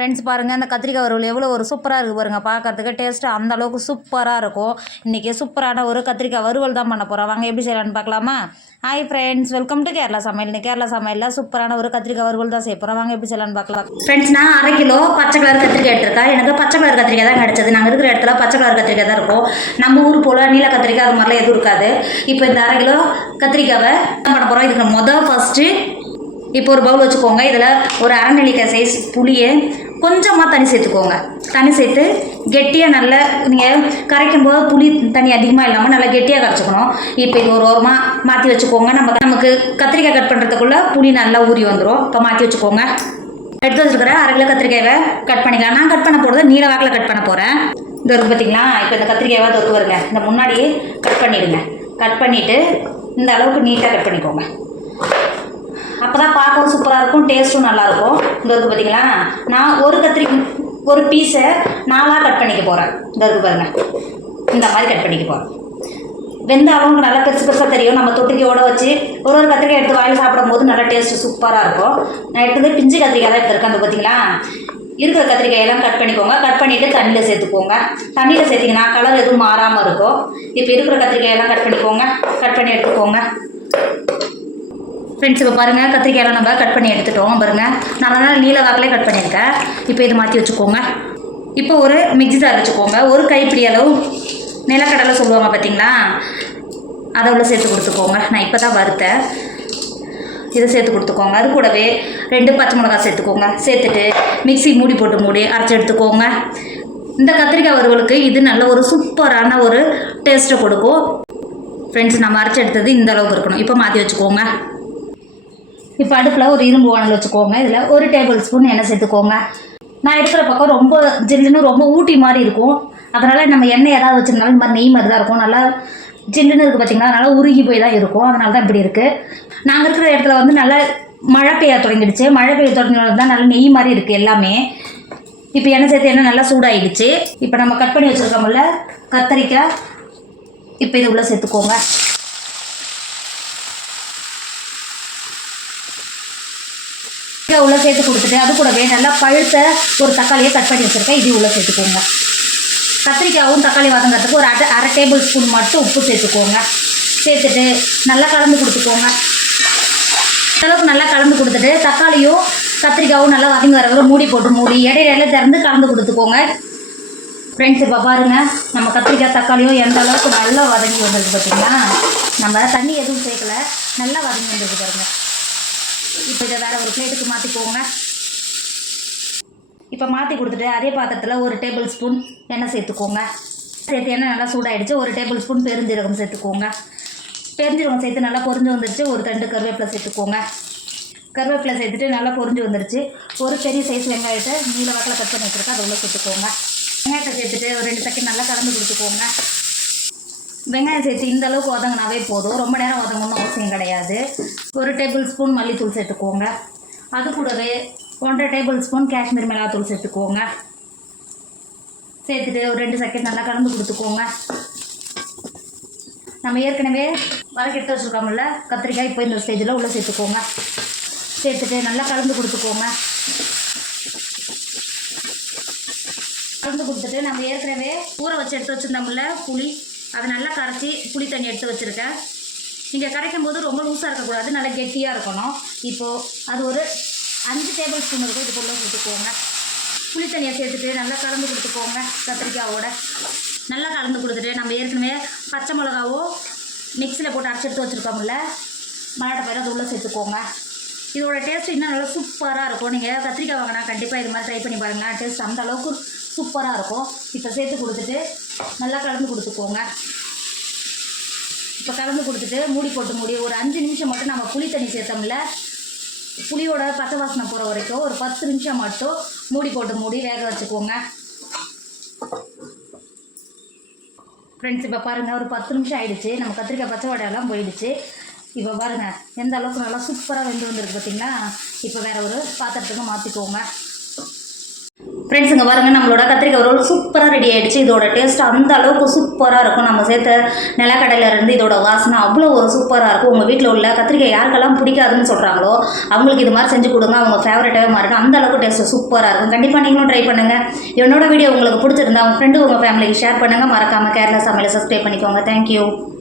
Friends பாருங்கள், அந்த கத்திரிக்காய் வறுவல் எவ்வளோ ஒரு சூப்பராக இருக்குது பாருங்கள். பார்க்கறதுக்கு டேஸ்ட்டு அந்த அளவுக்கு சூப்பராக இருக்கும். இன்றைக்கி சூப்பரான ஒரு கத்திரிக்காய் வறுவல் தான் பண்ண போகிறோம். வாங்க எப்படி செய்யலான்னு பார்க்கலாமா? Hi friends, welcome to Kerala சமையல். இந்த கேரளா சமையலில் சூப்பரான ஒரு கத்திரிக்காய் வறுவல் தான் செய்ய போகிறோம். வாங்க எப்படி செய்யலான்னு பார்க்கலாம். ஃப்ரெண்ட்ஸ், நான் 1/2 கிலோ பச்சை கலர் கத்திரிக்காய் எடுத்திருக்கேன். எனக்கு பச்சை கலர் கத்திரிக்காய் தான் கிடச்சது. நாங்கள் இருக்கிற இடத்துல பச்சை கலர் கத்திரிக்காய் தான் இருக்கும். நம்ம ஊர் போல் நீல கத்திரிக்காய் அது மாதிரிலாம் எதுவும் இருக்காது. இப்போ இந்த 1/2 கிலோ கத்திரிக்காவை பண்ண போகிறோம். இதுக்கு ஃபஸ்ட்டு இப்போ ஒரு பவுல் வச்சுக்கோங்க. இதில் ஒரு 1/2 நெல்லிக்காய் சைஸ் புளியை கொஞ்சமாக தண்ணி சேர்த்துக்கோங்க. தண்ணி சேர்த்து கெட்டியாக நல்லா நீங்கள் கரைக்கும் போது புளி தண்ணி அதிகமாக இல்லாமல் நல்லா கெட்டியாக கரைச்சிக்கணும். இப்போ இது ஒரு ஓரமாக மாற்றி வச்சுக்கோங்க. நமக்கு கத்திரிக்காய் கட் பண்ணுறதுக்குள்ளே புளி நல்லா ஊறி வந்துடும். இப்போ மாற்றி வச்சுக்கோங்க. எடுத்து வச்சுருக்கிற 1/2 கிலோ கத்திரிக்காயை கட் பண்ணிக்கலாம். நான் கட் பண்ண போகிறது நீல வாக்கில் கட் பண்ண போகிறேன். இந்த இருக்குது பார்த்தீங்களா? இப்போ இந்த கத்திரிக்காயை தொட்டு வருங்க. இந்த முன்னாடியே கட் பண்ணிவிடுங்க. கட் பண்ணிவிட்டு இந்த அளவுக்கு நீட்டாக கட் பண்ணிக்கோங்க. அப்போ தான் பார்க்கவும் சூப்பராக இருக்கும், டேஸ்ட்டும் நல்லாயிருக்கும். இந்த இருக்குது பார்த்தீங்களா? நான் ஒரு பீஸை 4ஆக கட் பண்ணிக்க போகிறேன். இந்த இருக்குது பாருங்கள், இந்த மாதிரி கட் பண்ணிக்க போகிறேன். வெந்த அளவுக்கு நல்லா பெருசு பெருசாக தெரியும். நம்ம தொட்டிக்கையோடு வச்சு ஒரு கத்திரிக்காய் எடுத்து வாயில் சாப்பிடும் போது நல்லா டேஸ்ட்டு சூப்பராக இருக்கும். நான் எடுத்தது பிஞ்சு கத்திரிக்காய் தான் எடுத்துருக்கேன். அந்த பார்த்தீங்களா? இருக்கிற கத்திரிக்காயெல்லாம் கட் பண்ணிக்கோங்க. கட் பண்ணிவிட்டு தண்ணியில் சேர்த்துக்கோங்க. தண்ணியில் சேர்த்திங்கன்னா கலர் எதுவும் மாறாமல் இருக்கும். இப்போ இருக்கிற கத்திரிக்காயெல்லாம் கட் பண்ணிக்கோங்க. கட் பண்ணி எடுத்துக்கோங்க. ஃப்ரெண்ட்ஸ், இப்போ பாருங்கள், கத்திரிக்காயெல்லாம் நம்ம கட் பண்ணி எடுத்துட்டோம். பாருங்கள், நான் நீல வாக்கிலே கட் பண்ணியிருக்கேன். இப்போ இது மாற்றி வச்சுக்கோங்க. இப்போ ஒரு மிக்ஸி ஜார் வச்சுக்கோங்க. ஒரு கைப்பிடி அளவு நிலக்கடலை சொல்லுவாங்க பார்த்தீங்களா? அதை உள்ள சேர்த்து கொடுத்துக்கோங்க. நான் இப்போ தான் வறுத்தேன். இதை சேர்த்து கொடுத்துக்கோங்க. அது கூடவே 2 பச்சை மிளகாய் சேர்த்துக்கோங்க. சேர்த்துட்டு மிக்ஸி மூடி அரைச்சி எடுத்துக்கோங்க. இந்த கத்திரிக்காய் வறுவலுக்கு இது நல்ல ஒரு சூப்பரான ஒரு டேஸ்ட்டை கொடுக்கும். ஃப்ரெண்ட்ஸ், நம்ம அரைச்சி எடுத்தது இந்த அளவுக்கு இருக்கணும். இப்போ மாற்றி வச்சுக்கோங்க. இப்போ அடுப்பில் ஒரு இரும்பு வானல் வச்சுக்கோங்க. இதில் 1 டேபிள் ஸ்பூன் எண்ணெய் சேர்த்துக்கோங்க. நான் இருக்கிற பக்கம் ரொம்ப ஜில்லுன்னு ரொம்ப ஊட்டி மாதிரி இருக்கும். அதனால் நம்ம எண்ணெய் ஏதாவது வச்சுருந்தாலும் இந்த மாதிரி நெய் மாதிரி தான் இருக்கும். நல்லா ஜில்லுன்னு இருக்குது பார்த்தீங்கன்னா, நல்லா உருகி போய் தான் இருக்கும். அதனால தான் இப்படி இருக்குது. நாங்கள் இருக்கிற இடத்துல வந்து நல்லா மழை பெய்ய தொடங்கிடுச்சு. மழை பெய்ய தொடங்கினது தான் நல்லா நெய் மாதிரி இருக்குது எல்லாமே. இப்போ எண்ணெய் சேர்த்து எண்ணெய் நல்லா சூடாகிடுச்சு. இப்போ நம்ம கட் பண்ணி வச்சுருக்கோம்ல கத்திரிக்காய், இப்போ இது உள்ளே சேர்த்துக்கோங்க. உள்ளே சேர்த்து கொடுத்துட்டு அது கூடவே நல்லா பழுத்த ஒரு தக்காளியை கட் பண்ணி வச்சுருக்கேன். இது உள்ளே சேர்த்துக்கோங்க. கத்திரிக்காயும் தக்காளி வதங்கிறதுக்கு ஒரு 1/2 டேபிள் ஸ்பூன் மட்டும் உப்பு சேர்த்துக்கோங்க. சேர்த்துட்டு நல்லா கலந்து கொடுத்துக்கோங்க. அளவுக்கு நல்லா கலந்து கொடுத்துட்டு தக்காளியும் கத்திரிக்காயும் நல்லா வதங்கி வர மூடி இடையில திறந்து கலந்து கொடுத்துக்கோங்க. ஃப்ரெண்ட்ஸ், இப்போ பாருங்கள், நம்ம கத்திரிக்காய் தக்காளியும் எந்த அளவுக்கு நல்லா வதங்கி வந்திருக்கு பார்த்தீங்கன்னா. நம்ம தண்ணி எதுவும் சேர்க்கல, நல்லா வதங்கி வந்திருக்கு பாருங்கள். இப்போ இதை வேறு ஒரு பிளேட்டுக்கு மாற்றிக்கோங்க. இப்போ மாற்றி கொடுத்துட்டு அதே பாத்திரத்தில் 1 டேபிள் ஸ்பூன் எண்ணெய் சேர்த்துக்கோங்க. சேர்த்து எண்ணெய் நல்லா சூடாகிடுச்சு. 1 டேபிள் ஸ்பூன் பெருஞ்சீரகம் சேர்த்துக்கோங்க. பெருஞ்சீரகம் சேர்த்து நல்லா பொரிஞ்சு வந்துடுச்சு. ஒரு தண்டு கருவேப்பிலை சேர்த்துக்கோங்க. கருவேப்பிலை சேர்த்துட்டு நல்லா பொரிஞ்சு வந்துடுச்சு. ஒரு பெரிய சைஸ் வெங்காயத்தை நீல வாக்கில் கட் பண்ணி வச்சுருக்கேன். அதை உள்ள சேர்த்துக்கோங்க. வெங்காயத்தை சேர்த்துட்டு ஒரு 2 செகண்ட் நல்லா கலந்து கொடுத்துக்கோங்க. வெங்காயம் சேர்த்து இந்த அளவுக்கு வதங்கினாவே போதும். ரொம்ப நேரம் வதங்கணும்னு அவசியம் கிடையாது. 1 டேபிள் ஸ்பூன் மல்லித்தூள் சேர்த்துக்கோங்க. அது கூடவே 1/2 டேபிள் ஸ்பூன் காஷ்மீர் மிளகாத்தூள் சேர்த்துக்கோங்க. சேர்த்துட்டு ஒரு 2 செகண்ட் நல்லா கலந்து கொடுத்துக்கோங்க. நம்ம ஏற்கனவே வதக்கெடுத்து வச்சுருக்கோம்ல கத்திரிக்காய், இப்போ இந்த ஸ்டேஜில் உள்ளே சேர்த்துக்கோங்க. சேர்த்துட்டு நல்லா கலந்து கொடுத்துக்கோங்க. கலந்து கொடுத்துட்டு நம்ம ஏற்கனவே ஊற வச்சு எடுத்து வச்சுருந்தோம்ல புளி, அதை நல்லா கரைச்சி புளி தண்ணி எடுத்து வச்சுருக்கேன். நீங்கள் கரைக்கும் போது ரொம்ப லூஸாக இருக்கக்கூடாது, நல்லா கெட்டியாக இருக்கணும். இப்போது அது ஒரு 5 டேபிள் ஸ்பூன் இருக்கும். இது போல் கொடுத்துக்கோங்க. புளி தண்ணியை சேர்த்துட்டு நல்லா கலந்து கொடுத்துக்கோங்க. கத்திரிக்காயோட நல்லா கலந்து கொடுத்துட்டு நம்ம ஏற்கனவே பச்சை மிளகாவோ மிக்சியில் போட்டு அரைச்சி எடுத்து வச்சுருக்கோம்ல மல்லாட்டை பயிரை, அது உள்ளே சேர்த்துக்கோங்க. இதோட டேஸ்ட் இன்னும் நல்லா சூப்பராக இருக்கும். நீங்கள் கத்திரிக்காய் வாங்கினா கண்டிப்பாக இது மாதிரி ட்ரை பண்ணி பாருங்கள். டேஸ்ட் அந்த அளவுக்கு சூப்பராக இருக்கும். இப்போ சேர்த்து கொடுத்துட்டு நல்லா கலந்து கொடுத்துக்கோங்க. இப்போ கலந்து கொடுத்துட்டு மூடி ஒரு 5 நிமிஷம் மட்டும் நம்ம புளி தண்ணி சேர்த்தோம்ல, புளியோட பச்சை வாசனை போகிற வரைக்கும் ஒரு 10 நிமிஷம் மட்டும் மூடி வேக வச்சுக்கோங்க. ஃப்ரெண்ட்ஸ், இப்போ பாருங்கள், ஒரு 10 நிமிஷம் ஆகிடுச்சு. நம்ம கத்திரிக்காய் பச்சை வடையெல்லாம் போயிடுச்சு. இப்போ பாருங்கள் எந்த அளவுக்கு நல்லா சூப்பராக வெந்து வந்துருக்கு பார்த்தீங்களா? இப்போ வேறு ஒரு பாத்திரத்துக்கு மாற்றிக்கோங்க. ஃப்ரெண்ட்ஸ் இங்கே பாருங்கள் நம்மளோட கத்திரிக்காய் வறுவல் சூப்பராக ரெடி ஆகிடுச்சு. இதோட டேஸ்ட் அந்த அளவுக்கு சூப்பராக இருக்கும். நம்ம சேர்த்த நிலக்கடலையிலேருந்து இதோட வாசனை அவ்வளோ ஒரு சூப்பராக இருக்கும். உங்கள் வீட்டில் உள்ள கத்திரிக்காய் யாருக்கெல்லாம் பிடிக்காதுன்னு சொல்கிறாங்களோ அவங்களுக்கு இது மாதிரி செஞ்சு கொடுங்க. அவங்க ஃபேவரட்டாகவே மாறிடும். அந்த அளவுக்கு டேஸ்ட் சூப்பராக இருக்கும். கண்டிப்பாக நீங்களும் ட்ரை பண்ணுங்கள். என்னோட வீடியோ உங்களுக்கு பிடிச்சிருந்தா உங்கள் ஃப்ரெண்டு உங்கள் ஃபேமிலிக்கு ஷேர் பண்ணுங்கள். மறக்காமல் கேரளா சமையலை சப்ஸ்கிரைப் பண்ணிக்கோங்க. தேங்க்யூ.